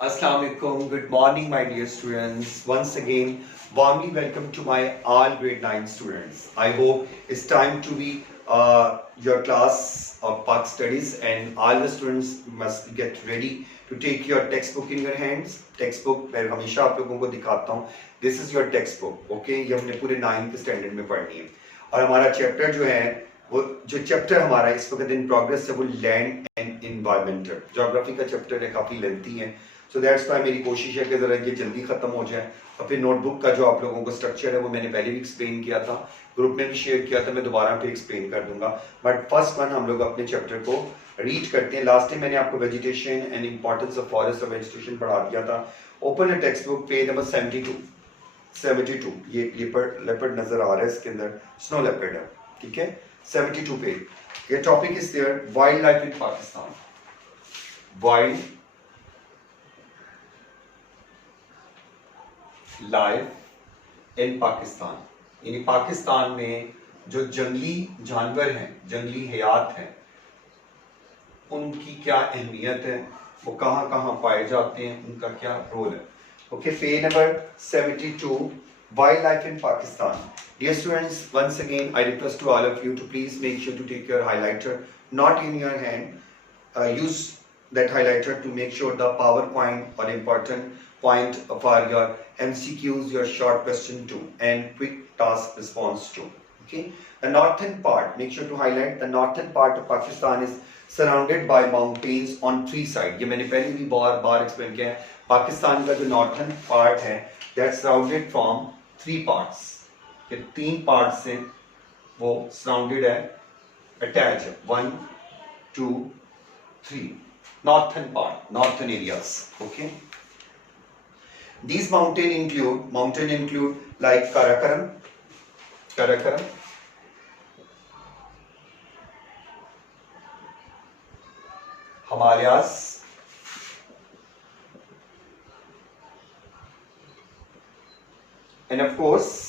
Assalamu alaikum. Good morning, my dear students. Once again, warmly welcome to my all grade 9 students. I hope it's time to be your class of Pak Studies, and all the students must get ready to take your textbook in your hands. Textbook मैं हमेशा आप लोगों को दिखाता हूँ. This is your textbook, okay? ये हमने पूरे 9th स्टैंडर्ड में पढ़नी है. और हमारा चैप्टर जो है वो जो चैप्टर हमारा इस वक्त इन प्रोग्रेस है वो लैंड एंड इन्वायरमेंटल ज्योग्राफी का चैप्टर है, काफ़ी लेंथी है. सो दैट्स वाई मेरी कोशिश है कि ज़रा ये जल्दी ख़त्म हो जाए. और फिर नोटबुक का जो आप लोगों को स्ट्रक्चर है वो मैंने पहले भी एक्सप्लेन किया था, ग्रुप में भी शेयर किया था, मैं दोबारा फिर एक्सप्लेन कर दूंगा. बट फर्स्ट वन हम लोग अपने चैप्टर को रीड करते हैं. लास्ट टाइम मैंने आपको vegetation and importance of forest और वेजिटेशन पढ़ा दिया था. Open a text book page number 72. ये लेपर्ड नजर आ रहा है इसके अंदर, स्नो लेपर्ड है, ठीक है. 72 पेज. ये topic is there wild life in Pakistan. Wild life in Pakistan, यानी पाकिस्तान में जो जंगली जानवर हैं, जंगली हयात हैं, उनकी क्या अहमियत है, वो कहाँ कहाँ पाए जाते हैं, उनका क्या रोल है. Okay, page number 72, wild life in Pakistan. Dear students, once again I request to all of you to please make sure to take your highlighter not in your hand. Use that highlighter to make sure the PowerPoint or important point for your MCQs, your short question 2 and quick task response 2. Okay, the northern part, make sure to highlight the northern part of Pakistan is surrounded by mountains on three sides. ये मैंने पहले भी बार explain किया है. पाकिस्तान का जो northern part है that's surrounded from three parts. ये तीन पार्ट से वो सराउंडेड है, अटैच है. 1 2 3 northern part, northern areas. Okay, these mountain include like Karakoram, Himalayas, and of course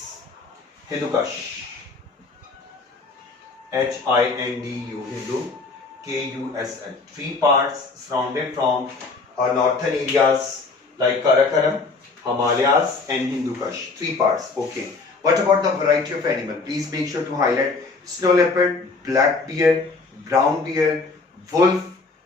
Hindu Kush, HINDU, Hindu, KUSL. Three parts surrounded from our northern areas like Karakoram, Himalayas and Hindu Kush. Three parts. Okay. What about the variety of animal? Please make sure to highlight snow leopard, black bear, brown bear, wolf,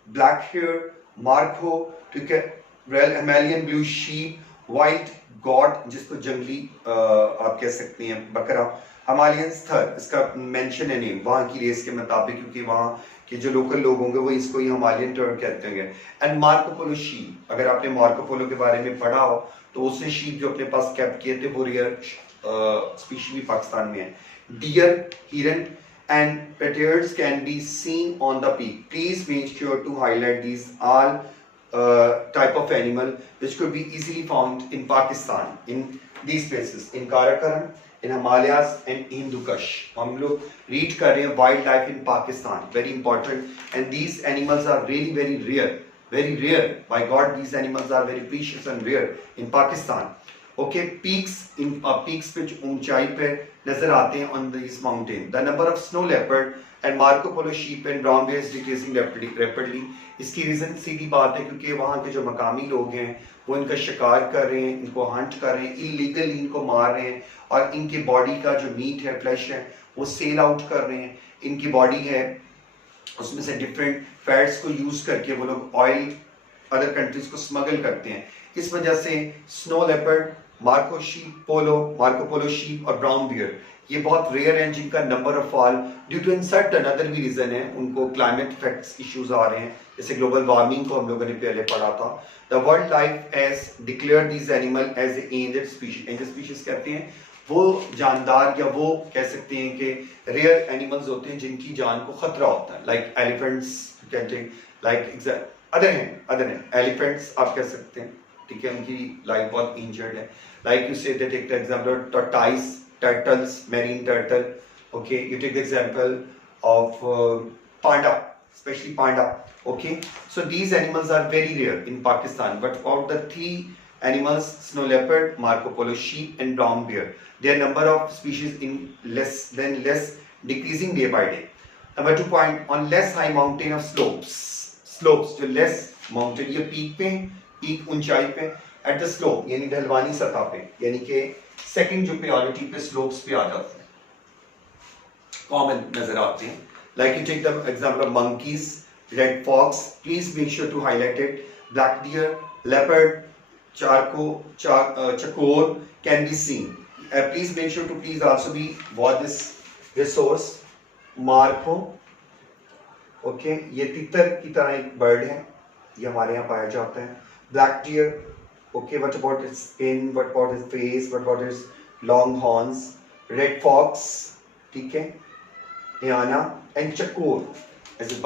black hare, marco, ठीक है, royal Himalayan blue sheep, white God जिसको जंगली आप कह सकते हैं बकरा, Himalayan स्थर, इसका मेंशन है नहीं वहाँ की रेस के मुताबिक, क्योंकि वहाँ के जो लोकल लोग होंगे वो इसको ही हिमालयन टर्न कहते होंगे. एंड मार्को पोलो शीप, अगर आपने मार्को पोलो के बारे में पढ़ा हो तो उसने शीप जो अपने पास कैप्ट किए थे वो रेयर स्पीशीज भी पाकिस्तान में है. डियर, हिरन एंड पेटेर्स can be seen on the peak. Please make sure to highlight these all type of animal which could be easily found in Pakistan in these places, in Karakoram, in Himalayas and Hindu Kush. हम लोग read कर रहे हैं wild life in Pakistan, very important, and these animals are really very rare. By God, these animals are very precious and rare in Pakistan. Okay, peaks पे ऊंचाई पे नजर आते हैं on these mountain. The number of snow leopard and Marco Polo sheep and brown bear is decreasing rapidly. इसकी reason सीधी बात है क्योंकि वहाँ के जो मकामी लोग हैं वो इनका शिकार कर रहे हैं, इनको हंट कर रहे हैं, इलीगली इनको मार रहे हैं, और इनकी बॉडी का जो मीट है, फ्लैश है, वो सेल आउट कर रहे हैं. इनकी बॉडी है उसमें से डिफरेंट फैट्स को यूज करके वो लोग ऑयल अदर कंट्रीज को स्मगल करते हैं. इस वजह से snow leopard, Marco Polo sheep और ब्राउन बियर ये बहुत रेयर हैं, जिनका number of fall due to certain other भी रीजन है. उनको क्लाइमेट इफेक्ट्स इश्यूज आ रहे हैं, जैसे ग्लोबल वार्मिंग को हम लोगों ने पहले पढ़ा था. The world life as declared this animal as ended species. Ended species कहते हैं वो जानदार या वो कह सकते हैं कि रेयर एनिमल्स होते हैं जिनकी जान को खतरा होता है, लाइक एलिफेंट्स, लाइक अदर हैं एलिफेंट्स आप कह सकते हैं, ठीक है, उनकी लाइफ बहुत इंजर्ड है. Like you say take the example tortoise, turtles, marine turtle. Okay, you take the example of panda, especially panda. Okay, so these animals are very rare in Pakistan. But of the three animals, snow leopard, Marco Polo sheep, and brown bear, their number of species in less decreasing day by day. Number 2 point, on less high mountain of slopes, जो less mountain, ये peak पे एक ऊंचाई पे, at the slope यानी ढलवानी सतह पे, यानी कि सेकंड जो प्रायोरिटी पे स्लोप्स पे आ जाते हैं, कॉमन नजर आते हैं. Like you take the example of monkeys, red fox, please make sure to highlight it, black deer, leopard, chukar can be seen. Please make sure to please also be watch this resource. Marco, okay, ये तितर की तरह एक bird है, ये हमारे यहाँ पाया जाता है. Black deer, okay, what about its skin, what about its face, what about its long horns. Red fox, ठीक है, hyena and chukar as a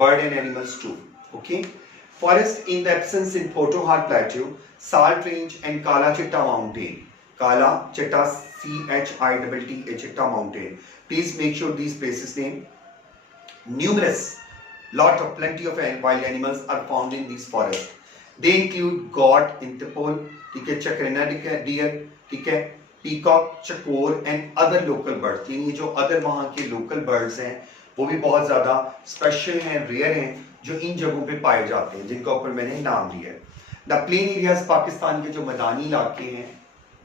bird and animals too. Okay, forest in the absence in Potohar Plateau, Salt Range and Kala Chitta Mountain. Kala Chitta, Chitta, Chitta Mountain. Please make sure these places name. Numerous, plenty of wild animals are found in these forests. They include goat, interpol, chakrena deer, peacock, chakor and other local birds. यानी जो other वहाँ के local birds हैं वो भी बहुत ज़्यादा special हैं, रेयर हैं, जो इन जगहों पे पाए जाते हैं, जिनका ऊपर मैंने नाम लिया है. द प्लेन एरियाज, पाकिस्तान के जो मैदानी इलाके हैं,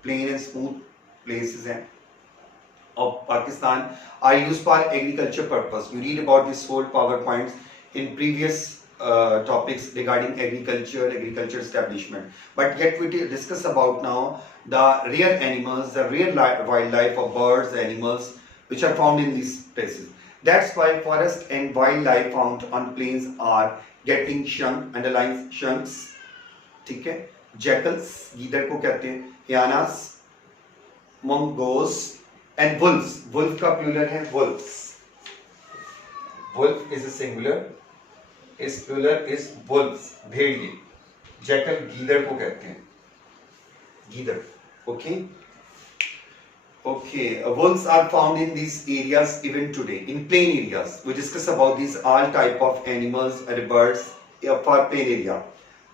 प्लेन एंड स्मूथ प्लेसेस हैं of Pakistan, are used for agriculture purpose. You read about this whole power points in previous topics regarding agriculture establishment. But yet we discuss about now the rare animals, the rare wildlife of birds, animals which are found in these places. That's why forest and wildlife found on plains are getting shrunk, underlying shunks. ठीक है, jackals, गीदड़ को कहते हैं, hyenas, mongoose and wolves. Wolf का plural है wolves. Wolf is a singular, is plural is wolves, भेड़िए. jackal गीदड़ को कहते हैं, गीदड़. Okay. Okay, wolves are found in these areas even today, in plain areas. We discuss about these all type of animals and birds for plain area.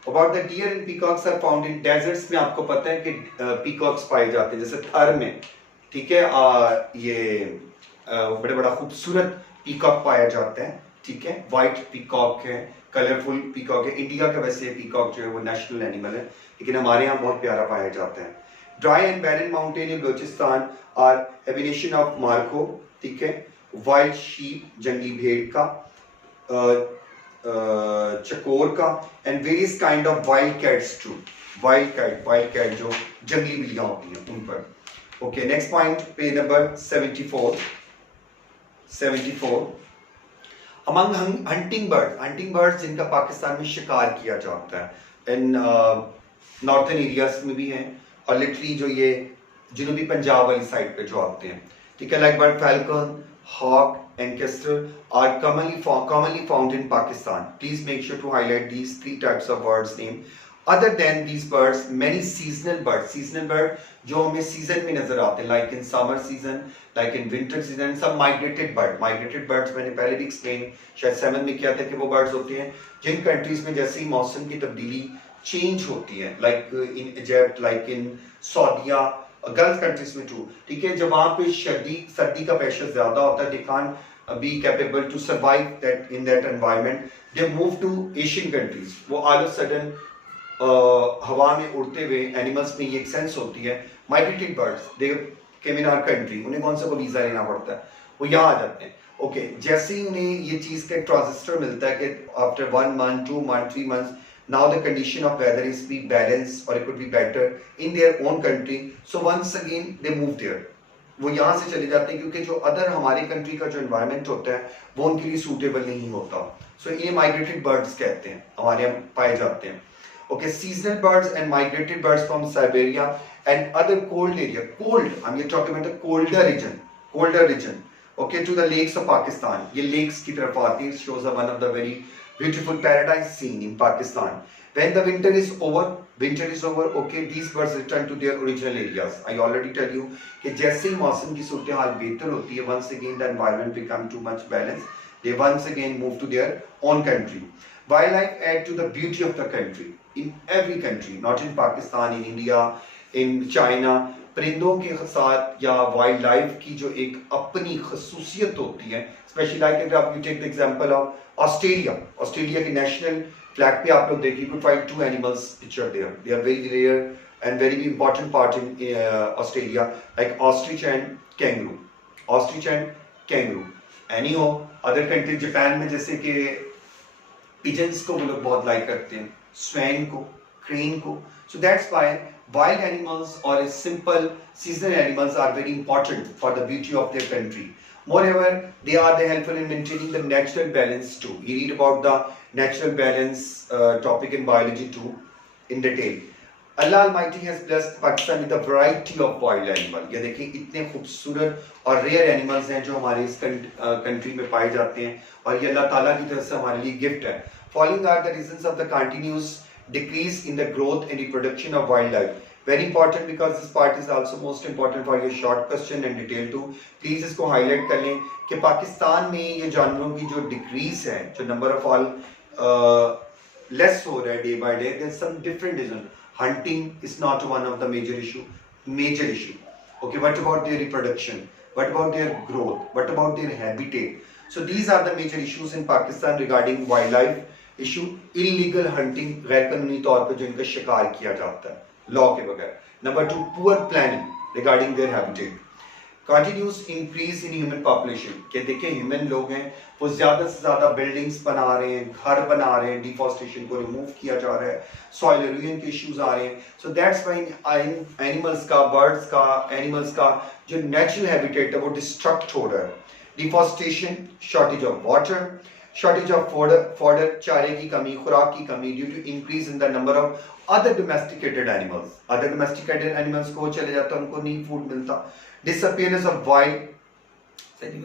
About the deer and peacocks are found in deserts. में आपको पता है कि peacocks पाए जाते हैं, जैसे थर में, ठीक है, ये बड़े बड़ा खूबसूरत peacock पाया जाता है, ठीक है, white peacock है, कलरफुल peacock है. इंडिया का वैसे peacock जो है वो नेशनल एनिमल है, लेकिन हमारे यहाँ बहुत प्यारा पाया जाता है. Dry and barren mountain in Balochistan are emanation of Marco, ठीक है, wild sheep, जंगली भेड़ का, चकोर का, and various kind of wild cats too. Wild cat जो जंगली बिल्लियाँ होती हैं उन पर. Okay, next point, page number 74. Among hunting birds जिनका पाकिस्तान में शिकार किया जाता है, in northern areas में भी हैं, और लिटरली जो ये जुनूबी पंजाब वाली साइड पे जो आते हैं, ठीक है, like bird falcon, hawk and kestrel are commonly found in Pakistan. Please make sure to highlight these three types of birds name. Other than these birds, many seasonal bird जो हमें सीजन में नजर आते हैं, like in summer season, like in winter season, some migrated birds मैंने पहले भी explain शायद 7 में किया था कि वो birds होते हैं जिन countries में जैसे ही मौसम की तब्दीली चेंज होती है, like in Egypt, like in सऊदीया, गल्फ कंट्रीज में टू, ठीक है, जब वहाँ पे सर्दी का प्रेशर ज्यादा होता है, they can't be capable to survive that in that environment, they move to Asian countries. वो ऑल ऑफ सडन हवा में उड़ते हुए एनिमल्स में ये एक सेंस होती है, migrated birds, they came in our country, उन्हें कौन सा को वीजा लेना पड़ता है, वो यहाँ आ जाते हैं. ओके, जैसे ही उन्हें ये चीज का ट्रांजिस्टर मिलता है कि after 1 month, 2 months, 3 months, now the condition of weather is be balanced or it could be better in their own country, so once again they move there. वो यहाँ से चले जाते हैं क्योंकि जो अदर हमारे कंट्री का जो एनवायरनमेंट होता है वो उनके लिए सूटेबल नहीं होता, सो इन्हें माइग्रेटेड बर्ड्स कहते हैं, हमारे यहाँ पाए जाते हैं. Okay, seasonal birds and migratory birds from Siberia and other cold area, I'm talking about the colder region, okay, to the lakes of Pakistan. ये lakes की तरफ आती है, shows one of the very beautiful paradise scene in Pakistan. When the winter is over, okay, these birds return to their original areas. I already tell you कि जैसे ही मौसम की सूरत हाल बेहतर होती है, once again the environment become too much balanced, they once again move to their own country. Wildlife add to the beauty of the country. In every country, not in Pakistan, in India, in China, परिंदों के साथ या wild life की जो एक अपनी खसूसियत होती है, स्पेशली लाइक अगर आप you take the example of Australia की नेशनल फ्लैग पे आप लोग देखिए, you could find 2 animals which are there. They are very rare and very important part in Australia, like ostrich and kangaroo. Ostrich and kangaroo. Anyhow, other countries, Japan में जैसे कि pigeons को वो लोग बहुत लाइक करते हैं, swan को, crane को. So that's why wild animals or simple seasonal animals are very important for the beauty of their country. Moreover, they are helpful in maintaining the natural balance too. You read about the natural balance topic in biology too in detail. Allah Almighty has blessed Pakistan with a variety of wild animals. ये देखिए इतने खूबसूरत और rare animals हैं जो हमारे इस country में पाए जाते हैं और ये अल्लाह ताला की तरफ से हमारे लिए गिफ्ट है. Following are the reasons of the continuous decrease in the growth and reproduction of wildlife. Very important because this part is also most important for your short question and detail too. Please इसको highlight कर लें कि पाकिस्तान में ये जानवरों की जो decrease है, जो number of all less हो रहा है day by day, there's some different reason. Hunting is not one of the major issue. Okay, what about their reproduction? What about their growth? What about their habitat? So these are the major issues in Pakistan regarding wildlife issue. Illegal hunting, गैर कानूनी तौर पर जो इनका शिकार किया जाता है लॉ के बगैर. Number 2, poor planning regarding their habitat. Continuous increase in human population. कि देखिए ह्यूमन लोग हैं वो ज़्यादा से ज़्यादा बिल्डिंग्स बना रहे हैं, घर बना रहे हैं, डिफॉरेस्टेशन को रिमूव किया जा रहा है, सॉइल एरोजन के इश्यूज आ रहे हैं. सो दैट्स व्हाई एनिमल्स का, बर्ड्स का, एनिमल्स का जो नेचुरल हैबिटेट है वो डिस्ट्रक्ट हो रहा है. Deforestation, shortage of water, shortage of fodder, चारे की कमी, खुराक की कमी due to increase in the number of other domesticated animals. Other domesticated animals को चले जाता है, उनको नहीं फूड मिलता. डिसअपियरेंस ऑफ वाइल्ड,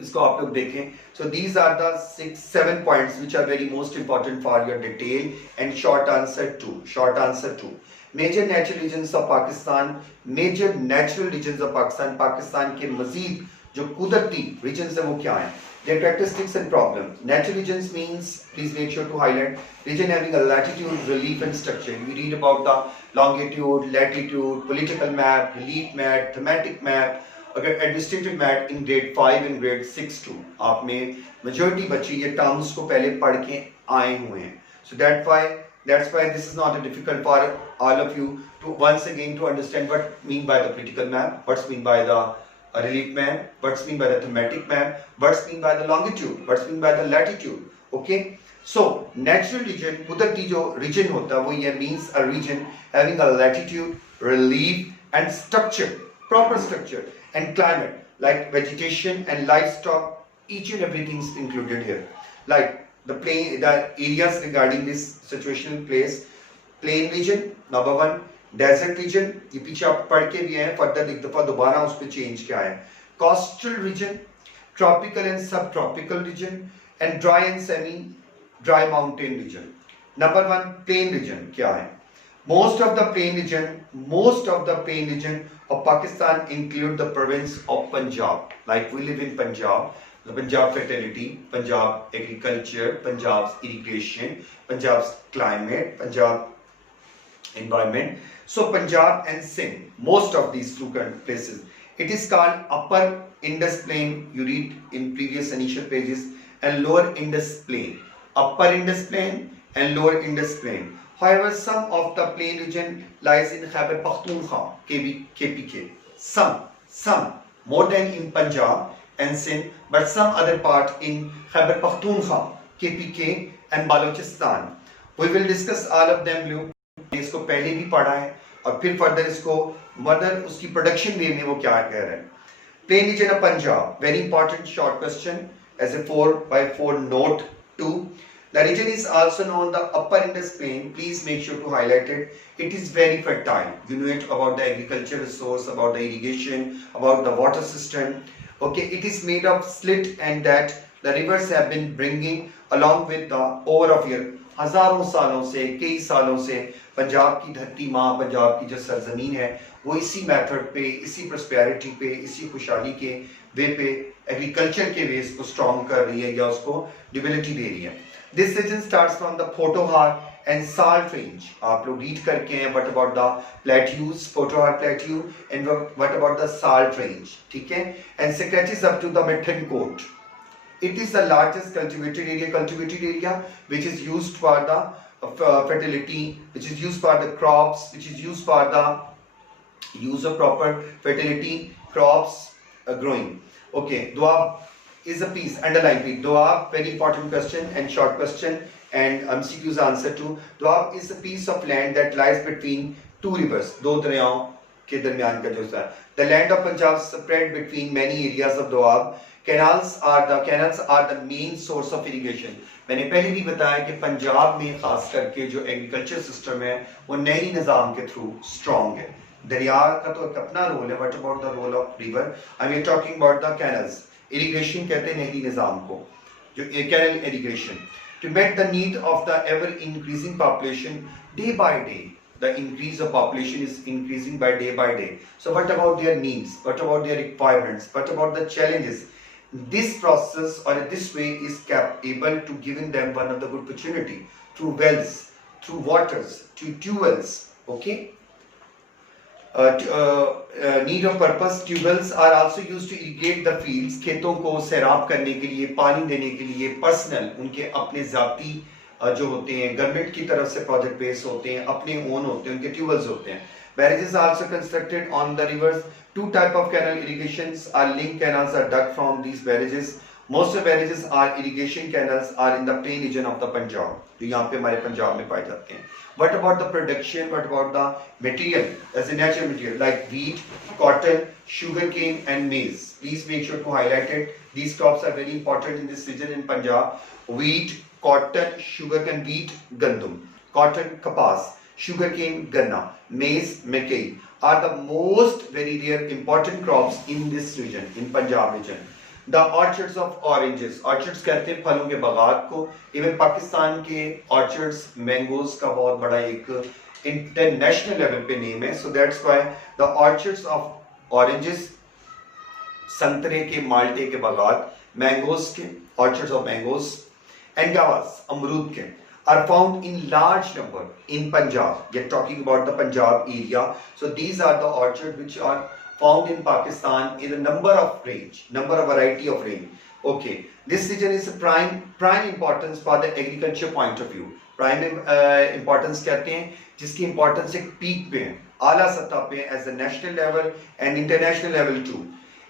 इसको आप लोग देखें. So these are the 6-7 points which are very most important for your detail and short answer too. Major natural regions of Pakistan, major natural regions of Pakistan, Pakistan के मजीद जो कुदरती रीजन्स है वो क्या है? Their characteristics and problems. Natural regions means, please make sure to highlight, region having a latitude, relief and structure. We read about the longitude, latitude, political map, relief map, thematic map, अगर administrative map in grade 5 and grade 6 too. आप में majority बच्चे ये terms को पहले पढ़ के आए हुए हैं. So that's why this is not a difficult for all of you to once again to understand what mean by the political map, what's mean by the relief map, what's mean by the thematic map, what's mean by the longitude, what's mean by the latitude. Okay, so natural region, कुदरती जो region होता है वो ये means a region having a latitude, relief and structure, proper structure and climate like vegetation and livestock, each and everything is included here. Like the areas regarding this situational place, plain region number 1, desert region, ये पीछे आप पढ़ के भी हैं, further एक दफा दोबारा उस पर चेंज क्या है. Coastal region, tropical and sub tropical region and dry and semi dry mountain region. Number 1, plain region क्या है? Most of the plain region of Pakistan include the province of Punjab. Like we live in Punjab, Punjab fertility, Punjab agriculture, Punjab irrigation, Punjab climate, Punjab environment. So Punjab and Sindh, most of these two places, it is called Upper Indus Plain. You read in previous initial pages, and Lower Indus Plain. Upper Indus Plain and Lower Indus Plain. However, some of the plain region lies in Khyber Pakhtunkhwa, KPK. Some more than in Punjab and Sindh, but some other part in Khyber Pakhtunkhwa, KPK and Balochistan. We will discuss all of them. इसको पहले भी पढ़ा है और फिर further इसको mother उसकी production वे में वो क्या कह रहे हैं. Plain region of Punjab, very important short question as a 4x4 note 2. The region is also known the Upper Indus Plain. Please make sure to highlight it. It is very fertile. You know it about the agriculture resource, about the irrigation, about the water system. Okay, it is made of slit and that the rivers have been bringing along with the over of year. हजारों सालों से, कई सालों से पंजाब की धरती माँ, पंजाब की जो सरजमीन है वो इसी मेथड पे, इसी प्रॉस्पेरिटी पे, इसी खुशहाली के वे पे, एग्रीकल्चर के बेस को स्ट्रॉन्ग कर रही है या उसको डिबिलिटी दे रही है. This region starts from the Potohar and salt range. आप लोग रीड करके हैं what about the plateaus, Potohar plateau and what about the salt range. ठीक है, and stretches up to the Mithankot. It is the largest cultivated area which is used for the fertility, which is used for the crops, which is used for the use of proper fertility, crops growing. Okay, Doab is a piece, underline please. Doab, very important question and short question, and MCQ's answer to. Doab is a piece of land that lies between two rivers, दो दरियाओं के दरमियान का जो है. The land of Punjab spread between many areas of Doab. Canals are the main source of irrigation. मैंने पहले भी बताया कि पंजाब में खास करके जो एग्रीकल्चर सिस्टम है वो नहरी निज़ाम के थ्रू स्ट्रॉन्ग है. दरिया का तो एक अपना रोल है. What about the role of river? I am talking about the canals. Irrigation कहते हैं नहरी निज़ाम को, जो canal irrigation. To meet the need of the ever increasing population day by day. The increase of population is increasing by day. So what about their needs? What about their requirements? What about the challenges? This process or this way is able to giving them one of the good opportunity through wells, through waters, through wells. Okay. Need of purpose. Tubewells are also used to irrigate the fields. खेतों को सैराब करने के लिए, पानी देने के लिए, personal उनके अपने जाती जो होते हैं, गवर्नमेंट की तरफ से प्रोजेक्ट बेस होते हैं, अपने ओन होते हैं, उनके ट्यूबवेल्स होते हैं. Barrages are also constructed on the rivers. Two type of canal irrigations are link canals are dug from these barrages. Most of barrages are irrigation canals are in the plain region of the Punjab, जो यहाँ पे हमारे पंजाब में पाए जाते हैं. What about the production? What about the material as a natural material like wheat, cotton, sugarcane and maize? Please make sure to highlight it. These crops are very important in this region in Punjab. Wheat, cotton, sugarcane, wheat, gandum, cotton, kapas, sugarcane, ganna, maize, mackay are the most very rare important crops in this region, in Punjab region. The orchards of oranges, orchards कहते हैं फलों के बागात को. Even Pakistan के orchards, mangoes का बहुत बड़ा एक international level पे नेम है. So that's why the orchards of oranges, संतरे के, माल्टे के बागात, mangoes के, orchards of mangoes, and guavas, अमरूद के, are found in large number in Punjab. We are talking about the Punjab area. So these are the orchards which are found in Pakistan in a number of variety of range. Okay, this region is a prime importance for the agriculture point of view. Prime importance कहते हैं जिसकी importance एक peak पे है, आला सतह पे, as a national level and international level too.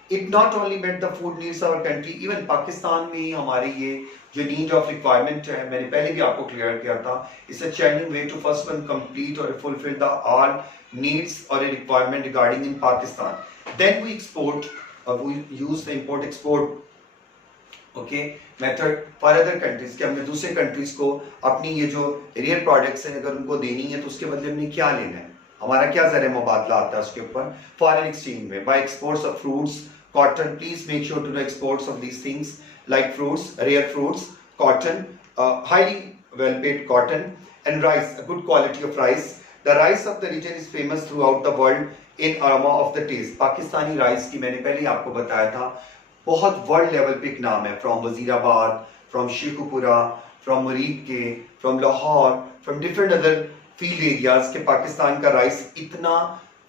It not only met the food needs of our country, even Pakistan में हमारे ये जो need of requirement है, मैंने पहले भी आपको clear किया था, it's a challenging way to first one complete or fulfill the all needs or a requirement regarding in Pakistan. Then we export, we use the import export okay method for other countries कि हमने दूसरे countries को अपनी ये जो real products हैं अगर उनको देनी है तो उसके बदले में क्या लेना है, हमारा क्या ज़रिया मुबादला आता है उसके ऊपर foreign exchange में. By exports of fruits, cotton, please make sure to know exports of these things like fruits, rare fruits, cotton, highly well paid cotton, and rice, a good quality of rice. The rice of the region is famous throughout the world in aroma of the taste. Pakistani rice की मैंने पहले आपको बताया था बहुत world level पे एक नाम है. From Wazirabad, from Sheikhupura, from मुरीद के, from Lahore, from different other field areas के पाकिस्तान का राइस इतना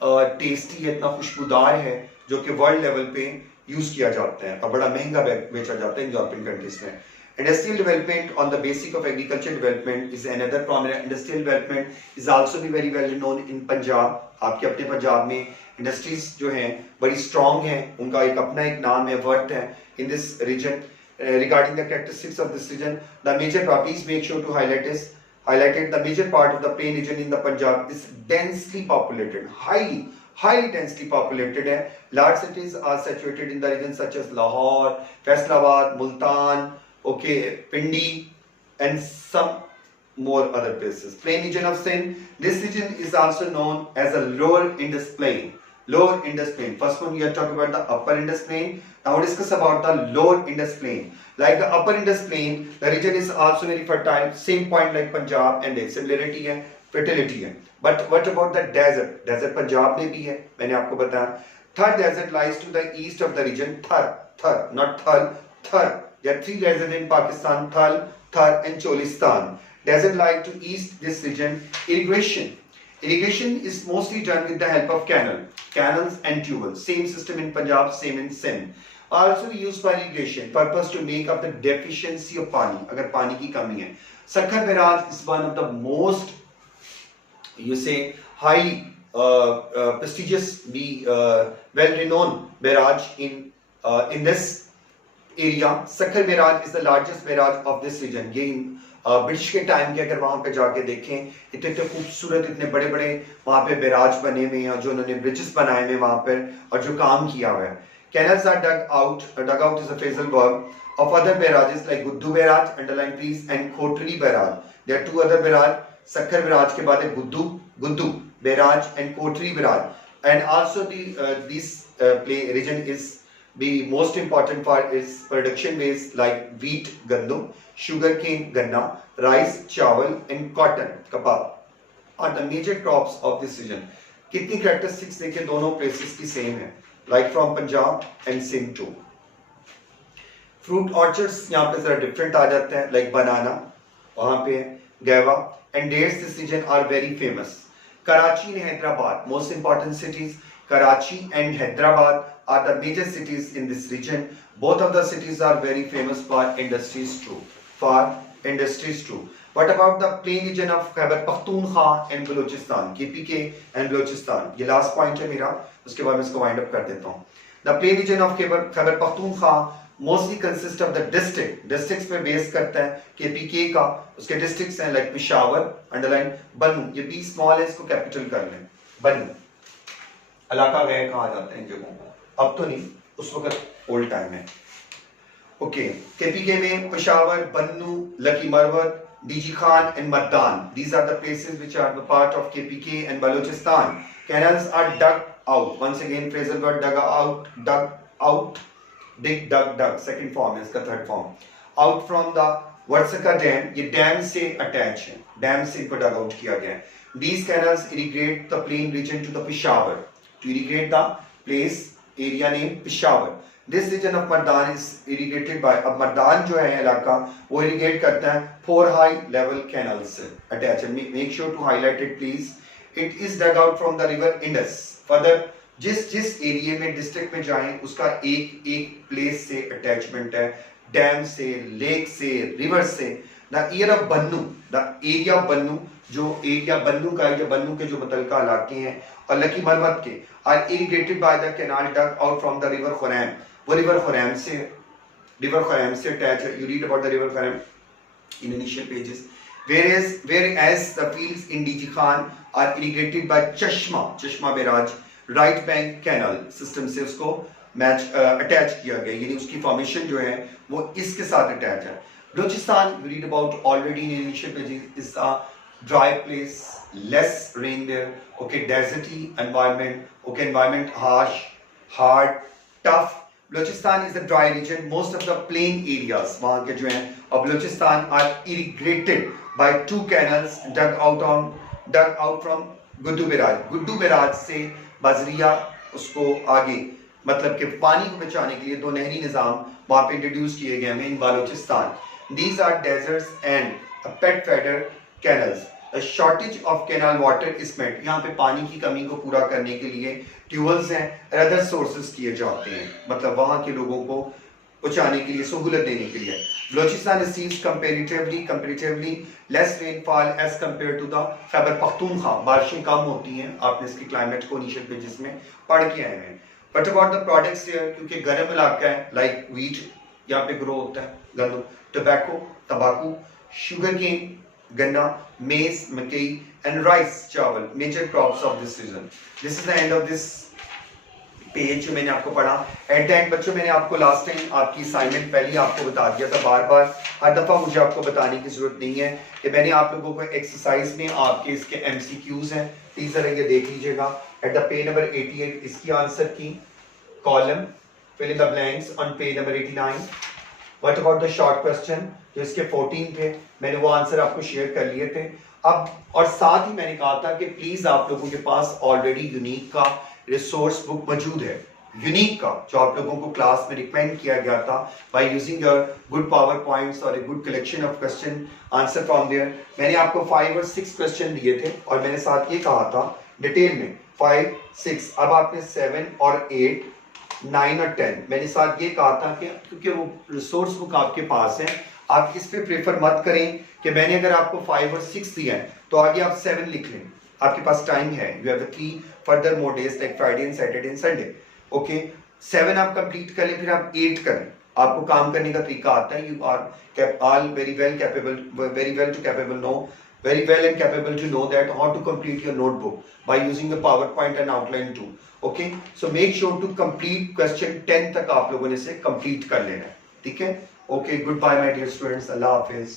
टेस्टी है, इतना खुशबूदार है जो कि वर्ल्ड लेवल पे यूज किया जाता है और बड़ा महंगा बेचा जाता है यूरोपियन कंट्रीज में. Industrial development on the basic of agriculture development is another prominent. Industrial development is also be very well known in Punjab. आपके अपने पंजाब में इंडस्ट्रीज जो हैं बड़ी स्ट्रॉन्ग हैं, उनका एक अपना एक नाम है, वर्थ है in this region. Regarding the characteristics of this region, the major properties make sure to highlighted the major part of the plain region in the Punjab is densely populated, highly densely populated है. Large cities are situated in the region such as Lahore, Faisalabad, Multan, okay, Pindi, and some more other places. Plain region of Sindh. This region is also known as a lower Indus plain. Lower Indus plain. First one we are talking about the upper Indus plain. Now we'll discuss about the lower Indus plain. Like the upper Indus plain, the region is also very fertile. Same point like Punjab and similarity है, fertility है. But what about the desert? Desert Punjab में भी है. मैंने आपको बताया. Thar desert lies to the east of the region. Thar, not Thal. Thar. There are three deserts in Pakistan: Thar, and Cholistan. Desert lie to east this region. Irrigation is mostly done with the help of canals and tubewells. Same system in Punjab, same in Sindh. Also used for irrigation purpose to make up the deficiency of पानी, अगर पानी की कमी है. Sakhar Beraj is one of the most, you say, highly prestigious, well-renowned barrage in this area. Sakhar Beraj is the largest barrage of this region. ये British के time के अगर वहां पे जाके देखें, इतने खूबसूरत, इतने बड़े बड़े वहां पे बैराज बने हुए हैं, जो उन्होंने ब्रिजेस बनाए हुए वहां पर और जो काम किया हुआ है. Canals are dug out. Dug out is a phrasal verb of other barrages like Guddu Barrage, underline please, and Kotri Barrage. There are two other barrage. Sakhar Barrage के बाद है Guddu Barrage and Kotri Barrage. And also this region is the most important for its production base like wheat, gandum, sugarcane, ganna, rice, chawal, and cotton, kapal are the major crops of this region. कितनी characteristics देखिए दोनों places की same है, like from Punjab and Sindh too. Fruit orchards यहाँ पे जरा different आ जाते हैं, like banana वहाँ पे guava and dates this region are very famous. Karachi and Hyderabad, most important cities. Karachi and Hyderabad are the major cities in this region. Both of the cities are very famous for industries too. What about the plain region of Khyber Pakhtunkhwa and Balochistan? KPK and Balochistan. ये last point है मेरा, उसके बाद मैं इसको wind up कर देता हूँ. The plain region of Khyber Pakhtunkhwa mostly consists of the districts पे base करता है KPK का. उसके districts हैं like Peshawar, underline Bannu. ये B small है, इसको capital कर लें. Bannu. इलाका गए कहाँ जाते हैं इन जगहों को? अब तो नहीं, उस वक्त ओल्ड टाइम है. ओके, केपीके में Peshawar, Bannu, Lakki Marwat, DG Khan and Mardan. These are the places which are the part of KPK and Balochistan. Canals are dug out. Once again, phrasal word dug out, dig, dug. Second form है इसका, third form. Out from the Varsaka dam. ये dam से attach है, dam से इनको dug out किया गया है. These canals irrigate the plain region to the Peshawar. To irrigate the place area named Peshawar. This region of Mardan is irrigated by, अब मर्दान जो है इलाका वो irrigate करता है 4 high level canals से attached. Make sure to highlight it please. It is dug out from the river Indus. Further, जिस area में डिस्ट्रिक्ट में जाएं उसका एक प्लेस से अटैचमेंट है, डैम से, लेक से, रिवर से. The area of Bannu, the area of Bannu, जो एरिया बन्नू का है, बन्नू के जो मुतलका इलाके हैं और लकी मरवत के are irrigated by the canal dug out from the river Kurram. वो रिवर खुरैम से अटैच है. You read about the river Kurram in initial pages. whereas the fields in DG Khan are irrigated by Chashma barrage, right bank canal system से उसको attach किया गया, यानी उसकी formation जो है वो इसके साथ अटैच है. Balochistan, we read about already in initial pages, is a dry place, less rain there, okay, deserty environment, okay, environment harsh, hard, tough. Balochistan is a dry region. Most of the plain areas वहाँ के जो हैं of Balochistan are irrigated by 2 canals dug out from Guddu Barrage. Guddu Barrage से बजरिया उसको आगे मतलब कि पानी को बचाने के लिए 2 नहरी निज़ाम वहाँ पे इंट्रोड्यूस किए गए हैं इन बालोचिस्तान. These are deserts and pet feeder canals. A shortage of canal water is met. यहाँ पे पानी की कमी को पूरा करने के लिए ट्यूबवेल्स हैं, अदर सोर्सेज किए जाते हैं, मतलब वहाँ के लोगों को पहुँचाने के लिए, सहूलत देने के लिए. Balochistan receives comparatively less rainfall as compared to the Khyber Pakhtunkhwa. बारिशें कम होती हैं, आपने इसके क्लाइमेट को इनिशियल पेजेस में पढ़ के आए हैं. But about the products here, क्योंकि गर्म इलाका है, like wheat यहाँ पे ग्रो होता है, गंदम, तंबाकू, sugarcane, गन्ना, maize, मकई, and rice, चावल, major crops of this region. This is the end of this page जो मैंने आपको पढ़ा. At the end बच्चों, मैंने आपको लास्ट टाइम आपकी असाइनमेंट पहले आपको बता दिया था, बार हर दफ़ा मुझे आपको बताने की जरूरत नहीं है कि मैंने आप लोगों को एक्सरसाइज में आपके इसके MCQs हैं, प्लीज जरा ये देख लीजिएगा. एट द पेज नंबर 88 इसकी आंसर की column, fill in the blanks on page number 89. What about the short question जो इसके 14 थे, मैंने वो आंसर आपको शेयर कर लिए थे. अब और साथ ही मैंने कहा था कि प्लीज आप लोगों के पास ऑलरेडी यूनिक का रिसोर्स बुक मौजूद है, यूनिक का जो आप लोगों को क्लास में रिकमेंड किया गया था by using your good power points और a good collection of question answer from there. मैंने आपको 5 और 6 क्वेश्चन दिए थे और मैंने साथ ये कहा था डिटेल में 5, 6. अब आपने 7 और 8, 9 और 10 मैंने साथ ये कहा था कि क्योंकि वो रिसोर्स बुक आपके पास है, आप इस पे प्रेफर मत करें कि मैंने अगर आपको 5 और 6 दिया है तो आगे आप 7 लिख लें, आपके पास टाइम है, you have 3 further more days like Friday and Saturday and Sunday. Okay, 7 आप कंप्लीट कर लें, फिर आप 8 करें। आपको काम करने का तरीका आता है, you are all very well and capable to know that how to complete your notebook by using the PowerPoint and outline tool. Okay, so make sure to complete question 10 तक आप लोगों ने से complete कर लेना है, ठीक है? Okay, goodbye my dear students, Allah Hafiz.